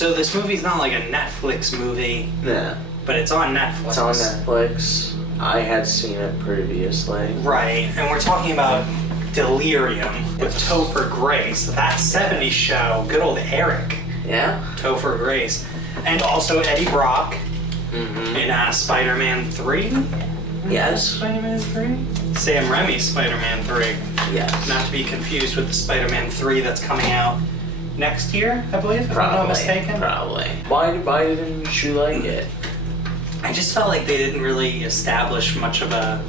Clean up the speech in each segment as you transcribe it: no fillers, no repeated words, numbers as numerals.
So this movie's not like a Netflix movie. Yeah. But it's on Netflix. It's on Netflix. I had seen it previously. Right, and we're talking about Delirium with Topher Grace. That 70s show. Good old Eric. Yeah. Topher Grace. And also Eddie Brock in Spider-Man 3. Yes. Spider-Man 3? Sam Raimi's Spider-Man 3. Yes. Not to be confused with the Spider-Man 3 that's coming out next year, I believe, if I'm not mistaken. Probably. Why didn't you like it? I just felt like they didn't really establish much of a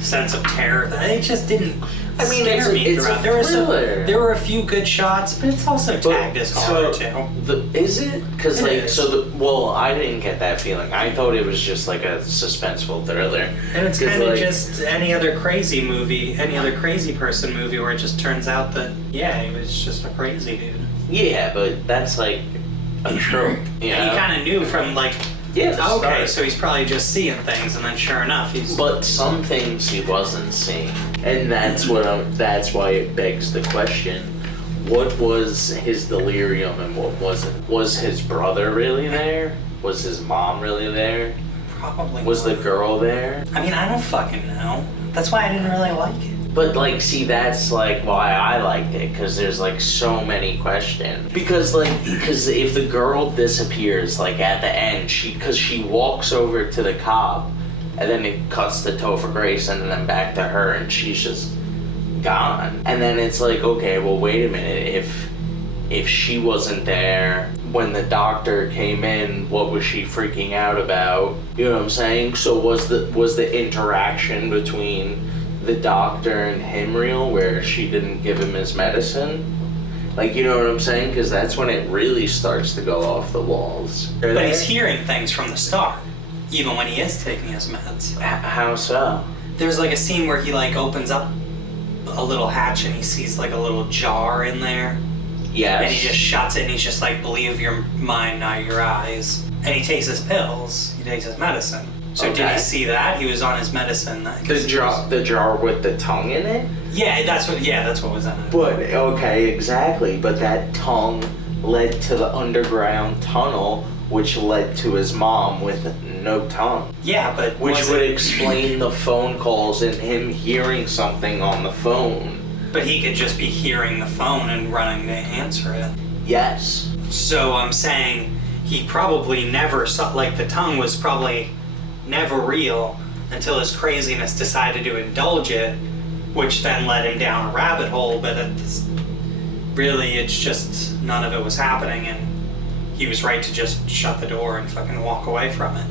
sense of terror. It just didn't scare me throughout. There were a few good shots, but it's also tagged as horror too. Is it? Because I didn't get that feeling. I thought it was just like a suspenseful thriller. And it's kind of just any other crazy movie, any other crazy person movie where it just turns out that, yeah, he was just a crazy dude. Yeah, but that's like a trope. You know? And you kind of knew from like, okay, so he's probably just seeing things, and then sure enough, he's... But some things he wasn't seeing. And that's why it begs the question, what was his delirium and what wasn't? Was his brother really there? Was his mom really there? Probably Was the girl there? I mean, I don't fucking know. That's why I didn't really like it. But like, see, that's like why I liked it, because there's like so many questions. Because if the girl disappears, like at the end, because she walks over to the cop, and then it cuts to Topher Grace, and then back to her, and she's just gone. And then it's like, okay, well, wait a minute, if she wasn't there when the doctor came in, what was she freaking out about? You know what I'm saying? So was the interaction between the doctor and him real, where she didn't give him his medicine? Like, you know what I'm saying? Because that's when it really starts to go off the walls. But he's hearing things from the start, even when he is taking his meds. How so? There's like a scene where he like opens up a little hatch and he sees like a little jar in there. Yes. And he just shuts it and he's just like, believe your mind, not your eyes. And he takes his pills, he takes his medicine. So did he see that? He was on his medicine. The jar with the tongue in it? Yeah, that's what was in it. But, okay, exactly. But that tongue led to the underground tunnel, which led to his mom with no tongue. Yeah, but which would explain the phone calls and him hearing something on the phone. But he could just be hearing the phone and running to answer it. Yes. So I'm saying he probably never saw, like the tongue was probably never real until his craziness decided to indulge it, which then led him down a rabbit hole, but it's just none of it was happening, and he was right to just shut the door and fucking walk away from it.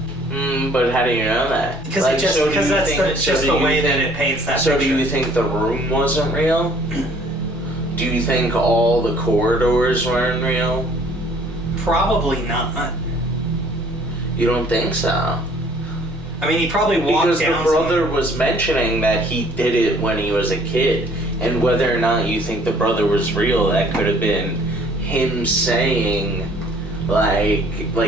But how do you know that? Because that's the way that it paints that picture. So do you think the room wasn't real? Do you think all the corridors weren't real? Probably not. You don't think so? I mean, he probably walked down... Because the brother was mentioning that he did it when he was a kid. And whether or not you think the brother was real, that could have been him saying, like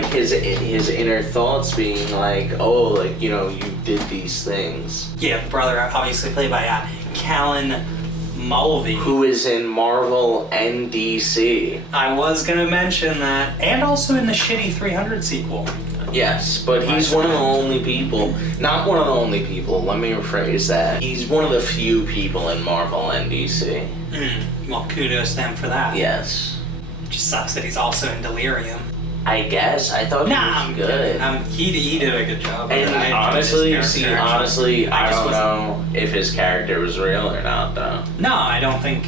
his inner thoughts being like, oh, like, you know, you did these things. Yeah, the brother obviously played by Callan Mulvey. Who is in Marvel and DC. I was going to mention that. And also in the shitty 300 sequel. Yes, but he's one of the only people, not one of the only people, let me rephrase that. He's one of the few people in Marvel and DC. Well, kudos to them for that. Yes. It just sucks that he's also in Delirium. I guess. I thought he was good. He did a good job. And honestly, I don't know if his character was real or not, though. No, I don't think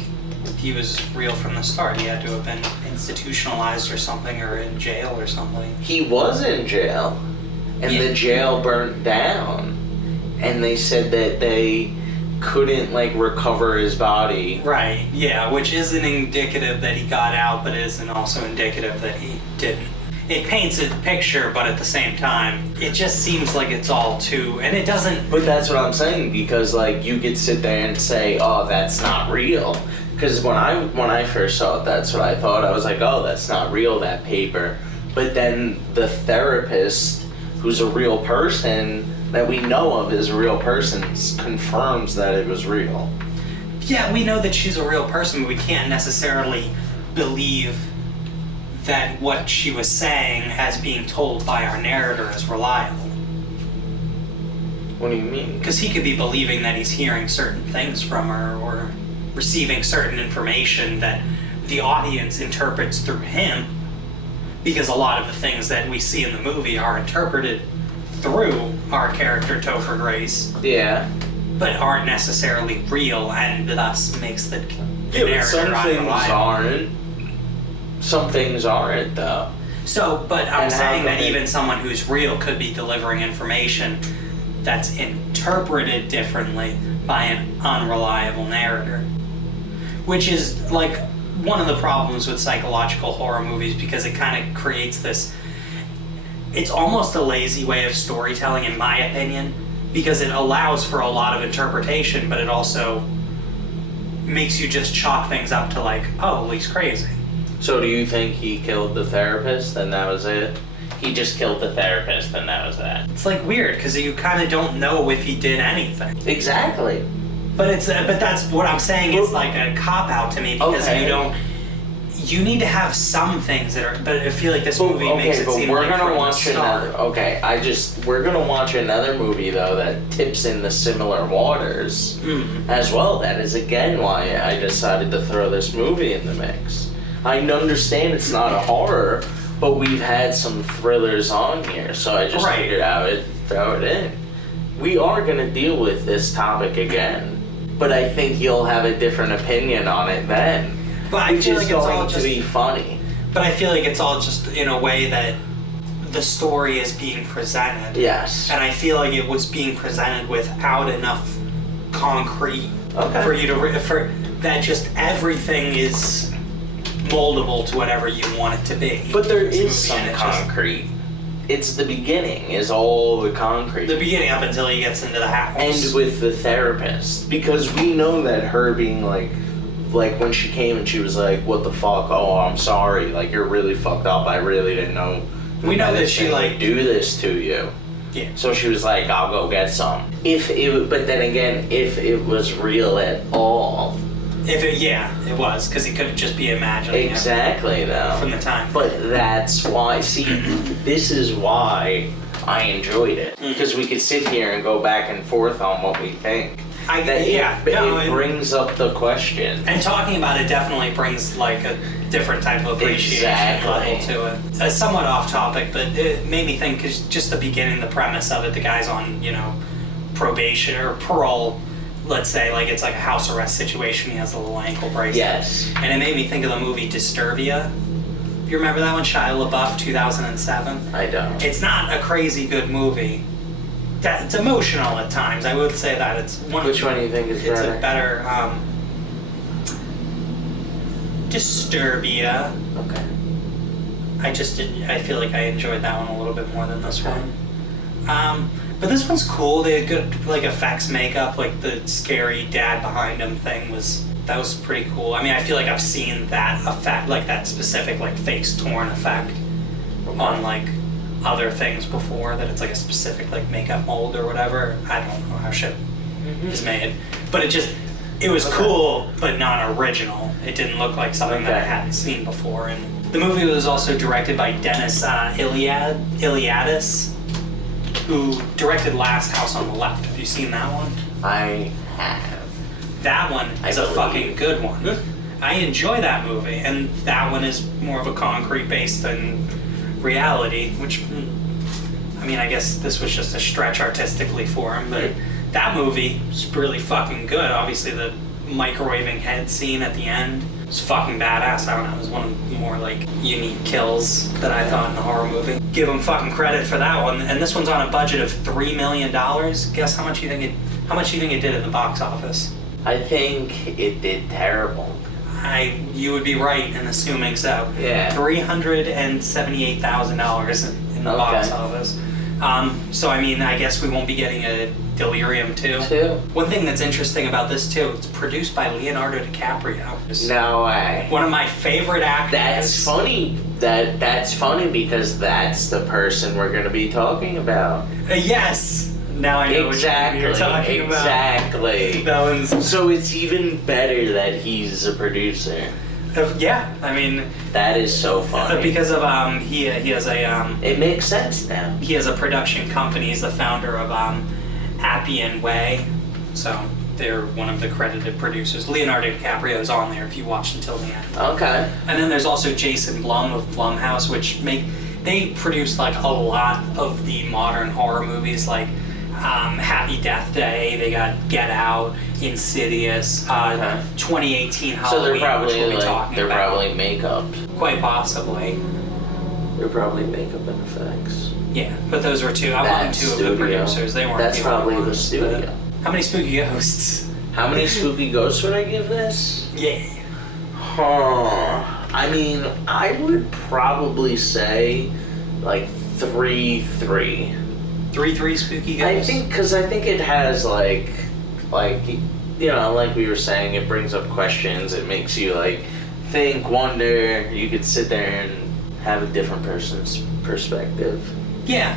he was real from the start. He had to have been institutionalized or something, or in jail or something. He was in jail, and the jail burnt down, and they said that they couldn't recover his body. Right, yeah, which isn't indicative that he got out, but isn't also indicative that he didn't. It paints a picture, but at the same time, it just seems like it's all too, and it doesn't... But that's what I'm saying, because you could sit there and say, oh, that's not real. Because when I first saw it, that's what I thought. I was like, oh, that's not real, that paper. But then the therapist, who's a real person, that we know of as a real person, confirms that it was real. Yeah, we know that she's a real person, but we can't necessarily believe that what she was saying as being told by our narrator is reliable. What do you mean? Because he could be believing that he's hearing certain things from her or receiving certain information that the audience interprets through him, because a lot of the things that we see in the movie are interpreted through our character Topher Grace, Yeah. but aren't necessarily real, and thus makes the Yeah, but narrator some things unreliable. aren't. Some things aren't, though. So, but I'm And how saying come that even someone who's real could be delivering information that's interpreted differently by an unreliable narrator. Which is like one of the problems with psychological horror movies, because it kind of creates this, it's almost a lazy way of storytelling in my opinion, because it allows for a lot of interpretation, but it also makes you just chalk things up to like, oh, well, he's crazy. So do you think he killed the therapist and that was it? He just killed the therapist and that was that. It's like weird, because you kind of don't know if he did anything. Exactly. But that's what I'm saying. It's like a cop-out to me, because Okay. you need to have some things that are, but I feel like this movie makes it seem we're like gonna from watch the start. another. Okay, we're gonna watch another movie though that tips in the similar waters as well. That is again why I decided to throw this movie in the mix. I understand it's not a horror, but we've had some thrillers on here, so I just figured I would throw it in. We are gonna deal with this topic again, but I think you'll have a different opinion on it then. But I Which feel is like it's all going to just, be funny. but I feel like it's all just in a way that the story is being presented. Yes. And I feel like it was being presented without enough concrete for you to for that just everything is moldable to whatever you want it to be. But there This is movie, some and it's just concrete. It's the beginning is all the concrete. the beginning up until he gets into the house. And with the therapist. Because we know that her being like when she came and she was like, what the fuck? Oh, I'm sorry. Like, you're really fucked up. I really didn't know. We know that she, medicine like- would do this to you. Yeah. So she was like, I'll go get some. But then again, if it was real at all. It was, because he could just be imagining it Exactly, though. from the time. But that's why, see, this is why I enjoyed it. Because we could sit here and go back and forth on what we think. It brings up the question. And talking about it definitely brings like a different type of appreciation level to it. Somewhat off topic, but it made me think, because just the beginning, the premise of it, the guy's on, probation or parole, let's say, like it's like a house arrest situation, he has a little ankle bracelet. Yes. And it made me think of the movie Disturbia. You remember that one? Shia LaBeouf, 2007? I don't. It's not a crazy good movie. It's emotional at times. I would say that it's one. Which one do you think is it's better? a better Disturbia. Okay. I feel like I enjoyed that one a little bit more than this one. But this one's cool. They had good like effects, makeup, like the scary dad behind him thing was pretty cool. I mean, I feel like I've seen that effect, like that specific like face torn effect on like other things before, that it's like a specific like makeup mold or whatever. I don't know how shit is made, but it was cool but not original. It didn't look like something that I hadn't seen before. And the movie was also directed by Dennis Iliadis, who directed Last House on the Left. Have you seen that one? I have. That one is a fucking good one. I enjoy that movie, and that one is more of a concrete based than reality, which, I mean, I guess this was just a stretch artistically for him, but that movie was really fucking good. Obviously, the microwaving head scene at the end was fucking badass. I don't know, it was one of the more, like, unique kills that I thought in the horror movie. Give him fucking credit for that one. And this one's on a budget of $3 million. Guess how much you think it did at the box office? I think it did terrible. You would be right in assuming so. Yeah. $378,000 in the box office. So I mean, I guess we won't be getting a Delirium 2. One thing that's interesting about this too, it's produced by Leonardo DiCaprio. No way. One of my favorite actors. That's funny. That's funny because that's the person we're gonna be talking about. Yes. Now I know what you're talking about. Exactly. That one's... So it's even better that he's a producer. Yeah, I mean, That is so funny. because of he has a It makes sense now. he has a production company. He's the founder of Appian Way, so they're one of the credited producers. Leonardo DiCaprio is on there if you watch until the end. Okay. And then there's also Jason Blum of Blumhouse, which they produce like a lot of the modern horror movies, like Happy Death Day. They got Get Out, Insidious, 2018 Halloween, So they're which probably we'll be like talking they're about. probably makeup. Quite possibly. They're probably makeup and effects. Yeah, but those were two. I wanted two of the producers. They weren't. That's the only probably the ones, studio. but- How many spooky ghosts? How many spooky ghosts would I give this? Yeah. Huh. I mean, I would probably say like 3-3. 3 spooky ghosts. I think because I think it has like you know, like we were saying, it brings up questions. It makes you like think, wonder. You could sit there and have a different person's perspective. Yeah.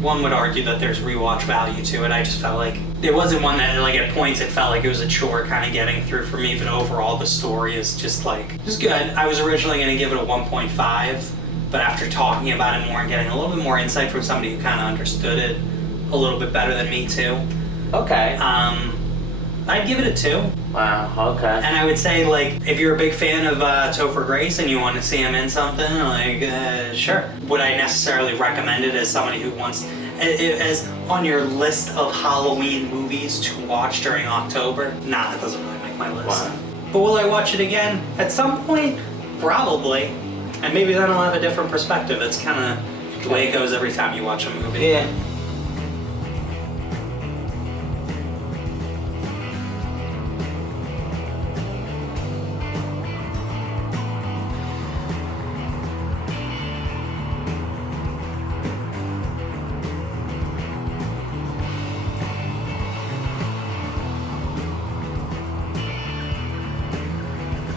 One would argue that there's rewatch value to it. I just felt like it wasn't one that, like, at points it felt like it was a chore kind of getting through for me, but overall the story is just good. I was originally going to give it a 1.5, but after talking about it more and getting a little bit more insight from somebody who kind of understood it a little bit better than me too, Okay. I'd give it a 2. Wow. Okay. And I would say, like, if you're a big fan of Topher Grace and you want to see him in something, like, sure. Would I necessarily recommend it as somebody who wants, as on your list of Halloween movies to watch during October? Nah, that doesn't really make my list. Wow. But will I watch it again? At some point, probably. And maybe then I'll have a different perspective. It's kind of the way it goes every time you watch a movie. Yeah.